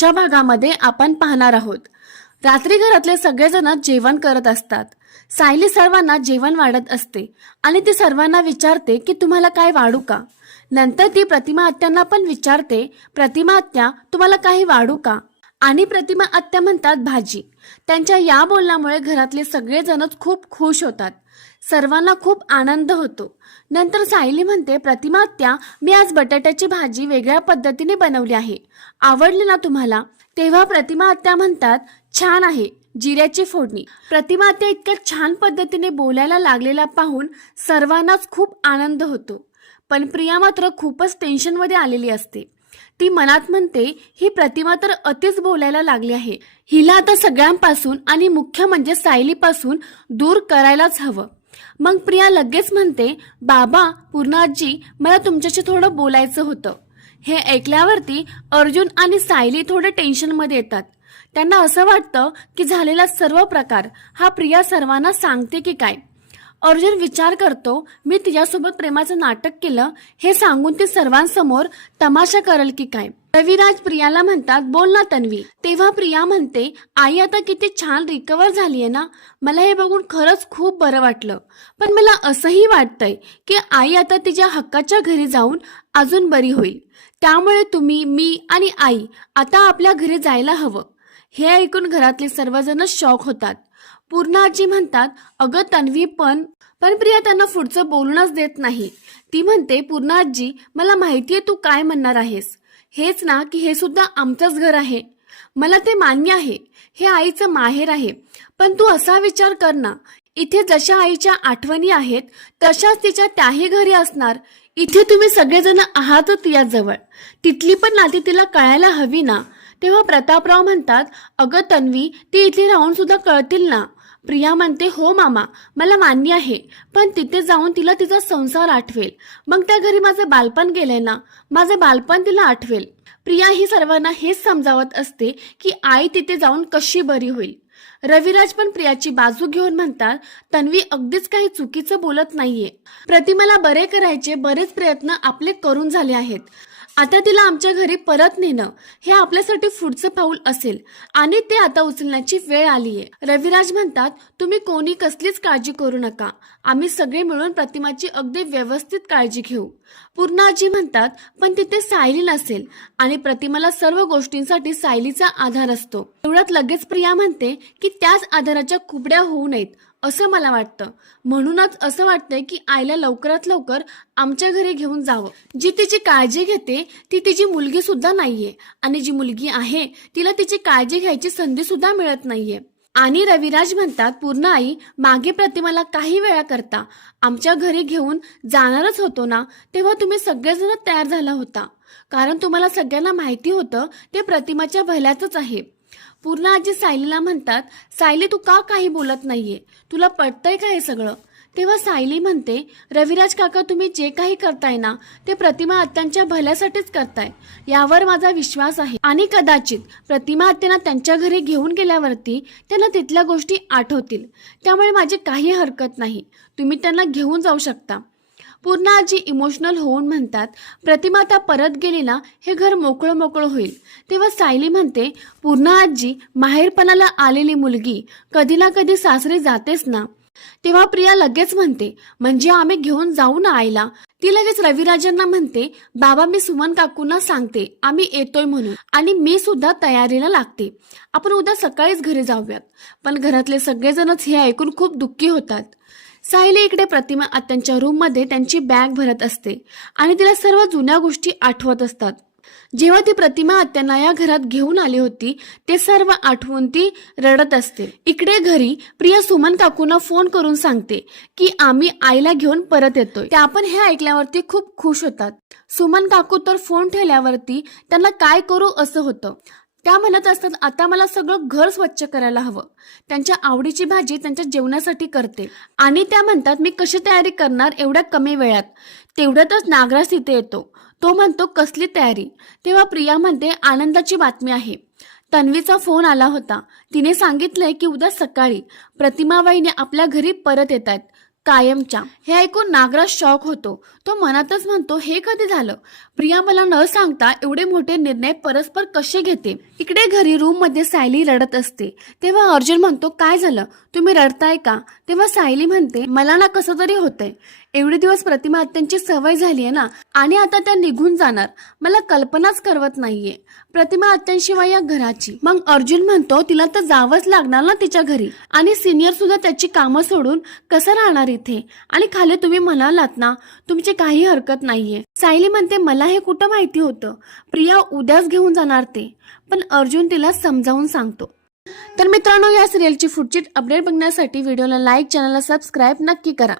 च्या भागामध्ये आपण पाहणार आहोत. रात्री घरातले सगळेजण जेवण करत असतात. सायली सर्वांना जेवण वाढत असते आणि ती सर्वांना विचारते की तुम्हाला काय वाढू का? नंतर ती प्रतिमा आत्यांना पण विचारते प्रतिमा आत्या तुम्हाला काही वाढू का? आणि प्रतिमा आत्या म्हणतात भाजी. त्यांच्या या बोलण्यामुळे घरातले सगळेजणच खूप खुश होतात. सर्वांना खूप आनंद होतो. नंतर सायली म्हणते प्रतिमा आत्या मी आज बटाट्याची भाजी वेगळ्या पद्धतीने बनवली आहे. आवडली ना तुम्हाला? तेव्हा प्रतिमा आत्या म्हणतात छान आहे जिऱ्याची फोडणी. प्रतिमा आत्या इतक्या छान पद्धतीने बोलायला लागलेला पाहून सर्वांनाच खूप आनंद होतो. पण प्रिया मात्र खूपच टेन्शनमध्ये आलेली असते. ती मनात म्हणते ही प्रतिमा तर अतिच बोलायला लागली आहे. हिला आता सगळ्यांपासून आणि मुख्य म्हणजे सायलीपासून दूर करायलाच हवं. मग प्रिया लगेच म्हणते बाबा पूर्णाजी मला तुमच्याशी थोडं बोलायचं होतं. हे ऐकल्यावरती अर्जुन आणि सायली थोडे टेन्शनमध्ये येतात. त्यांना असं वाटतं की झालेला सर्व प्रकार हा प्रिया सर्वांना सांगते की काय. अर्जुन विचार करतो मी तिच्यासोबत प्रेमाचं नाटक केलं हे सांगून ती सर्वांसमोर तमाशा करल की काय? रविराज प्रियाला म्हणतात बोल ना तन्वी. तेव्हा प्रिया म्हणते आई आता किती छान रिकवर झालीये ना? मला हे बघून खरंच खूप बरं वाटलं. पण मला असंही वाटतंय की आई आता तिच्या हक्काच्या घरी जाऊन अजून बरी होईल. त्यामुळे तुम्ही मी आणि आई आता आपल्या घरी जायला हवं. हे ऐकून घरातले सर्वजण शॉक होतात. पूर्ण आजी म्हणतात अगं तन्वी पण पण प्रिया त्यांना पुढचं बोलूनच देत नाही. ती म्हणते पूर्ण आजी मला माहितीये तू काय म्हणणार आहेस. हेच ना की हे सुद्धा आमचंच घर आहे. मला ते मान्य आहे. हे आईचं माहेर आहे. पण तू असा विचार कर ना. इथे जशा आईच्या आठवणी आहेत तशाच तिच्या त्याही घरी असणार. इथे तुम्ही सगळेजण आहातच याजवळ. तिथली पण नाती तिला कळायला हवी ना. तेव्हा प्रतापराव म्हणतात अगं तन्वी ती इथे राहून सुद्धा कळतील ना. प्रिया म्हणते हो मामा मला मान्य आहे पण तिथे जाऊन तिला तिचा संसार आठवेल. मग त्या घरी माझं बालपण गेले ना माझं बालपण तिला आठवेल. प्रिया ही सर्वांना हेच समजावत असते की आई तिथे जाऊन कशी बरी होईल. रविराज पण प्रियाची बाजू घेऊन म्हणतात तन्वी अगदीच काही चुकीचं बोलत नाहीये. प्रतिमाला बरे करायचे बरेच प्रयत्न आपले करून झाले आहेत. आता तिला आमच्या घरी परत नेणं हे आपल्यासाठी पुढचं पाऊल असेल. आणि ते आता उचलण्याची वेळ आलीये. रविराज म्हणतात तुम्ही कोणी कसलीच काळजी करू नका. आम्ही सगळे मिळून प्रतिमाची अगदी व्यवस्थित काळजी घेऊ. पूर्ण आजी म्हणतात पण तिथे सायली नसेल आणि प्रतिमाला सर्व गोष्टींसाठी सायलीचा आधार असतो. एवढ्यात लगेच प्रिया म्हणते की त्याच आधाराच्या कुबड्या होऊ नयेत. असं मला वाटतं. म्हणूनच असं वाटतंय की आईला लवकरात लवकर आमच्या घरी घेऊन जावं. जी तिची काळजी घेते ती तिची मुलगी सुद्धा नाहीये. आणि जी मुलगी आहे तिला तिची काळजी घ्यायची संधी सुद्धा मिळत नाहीये. आणि रविराज म्हणतात पूर्ण आई मागे प्रतिमाला काही वेळा करता. आमच्या घरी घेऊन जाणारच होतो ना तेव्हा तुम्ही सगळेजण तयार झाला होता. कारण तुम्हाला सगळ्यांना माहिती होतं ते प्रतिमाच्या भल्याचंच आहे. पूर्ण आजी सायलीला म्हणतात सायली तू का काही बोलत नाहीये? तुला पटतंय का हे सगळं? तेव्हा सायली म्हणते रविराज काका तुम्ही जे काही करताय ना ते प्रतिमा आत्यांच्या भल्यासाठीच करताय. यावर माझा विश्वास आहे. आणि कदाचित प्रतिमा आत्यांना त्यांच्या घरी घेऊन गेल्यावरती त्यांना तिथल्या गोष्टी आठवतील. त्यामुळे माझी काही हरकत नाही. तुम्ही त्यांना घेऊन जाऊ शकता. पूर्ण आजी इमोशनल होऊन म्हणतात प्रतिमाता परत गेली ना हे घर मोकळं मोकळं होईल. तेव्हा सायली म्हणते पूर्ण आजी माहेरपणाला आलेली मुलगी कधी ना कधी सासरी जातेच ना. तेव्हा प्रिया लगेच म्हणते म्हणजे आम्ही घेऊन जाऊ ना आईला? ती लगेच रविराजांना म्हणते बाबा मी सुमन काकूंना सांगते आम्ही येतोय म्हणून आणि मी सुद्धा तयारीला लागते. आपण उद्या सकाळीच घरी जाऊयात. पण घरातले सगळेजणच हे ऐकून खूप दुःखी होतात. सायली इकडे प्रतिमा आत्यांच्या रूममध्ये त्यांची बॅग भरत असते आणि तिला सर्व जुन्या गोष्टी आठवत असतात. जेव्हा ती प्रतिमा आत्यांना या घरात घेऊन आली होती ते सर्व आठवून ती रडत असते. इकडे घरी प्रिया सुमन काकूंना फोन करून सांगते की आम्ही आईला घेऊन परत येतोय. त्या पण हे ऐकल्यावरती खूप खुश होतात. सुमन काकू तर फोन ठेवल्यावरती त्यांना काय करू असं होतं. त्या म्हणत असतात आता मला सगळं घर स्वच्छ करायला हवं. त्यांच्या आवडीची भाजी त्यांच्या जेवणासाठी करते. आणि त्या म्हणतात मी कशी तयारी करणार एवढ्या कमी वेळात? तेवढ्यातच नागराज तिथे येतो. तो म्हणतो कसली तयारी? तेव्हा प्रिया म्हणते आनंदाची बातमी आहे. तन्वीचा फोन आला होता. तिने सांगितलंय की उद्या सकाळी प्रतिमाबाईने आपल्या घरी परत येत आहेत कायमच्या. हे ऐकून नागराज शॉक होतो. तो मनातच म्हणतो हे कधी झालं? प्रिया मला न सांगता एवढे मोठे निर्णय परस्पर कसे घेते? इकडे घरी रूममध्ये सायली रडत असते. तेव्हा अर्जुन म्हणतो काय झालं? तुम्ही रडताय का? तेव्हा सायली म्हणते मला ना कसं तरी होतंय. एवढे दिवस प्रतिमा त्यांची सवय झाली आहे ना आणि आता त्या निघून जाणार. मला कल्पनाच करवत नाहीये. प्रतिमा अत्यांशिवाय या घराची. मग अर्जुन म्हणतो तिला तर जावंच लागणार ना तिच्या घरी. आणि सिनियर सुद्धा त्याची कामं सोडून कसं राहणार इथे? आणि खाली तुम्ही म्हणालात ना तुमची काही हरकत नाहीये. सायली म्हणते मला हे कुठं माहिती होतं? प्रिया उद्याच घेऊन जाणार ते. पण अर्जुन तिला समजावून सांगतो. तर मित्रांनो या सिरियलची पुढची अपडेट बघण्यासाठी व्हिडिओला लाईक चॅनलला सबस्क्राईब नक्की करा.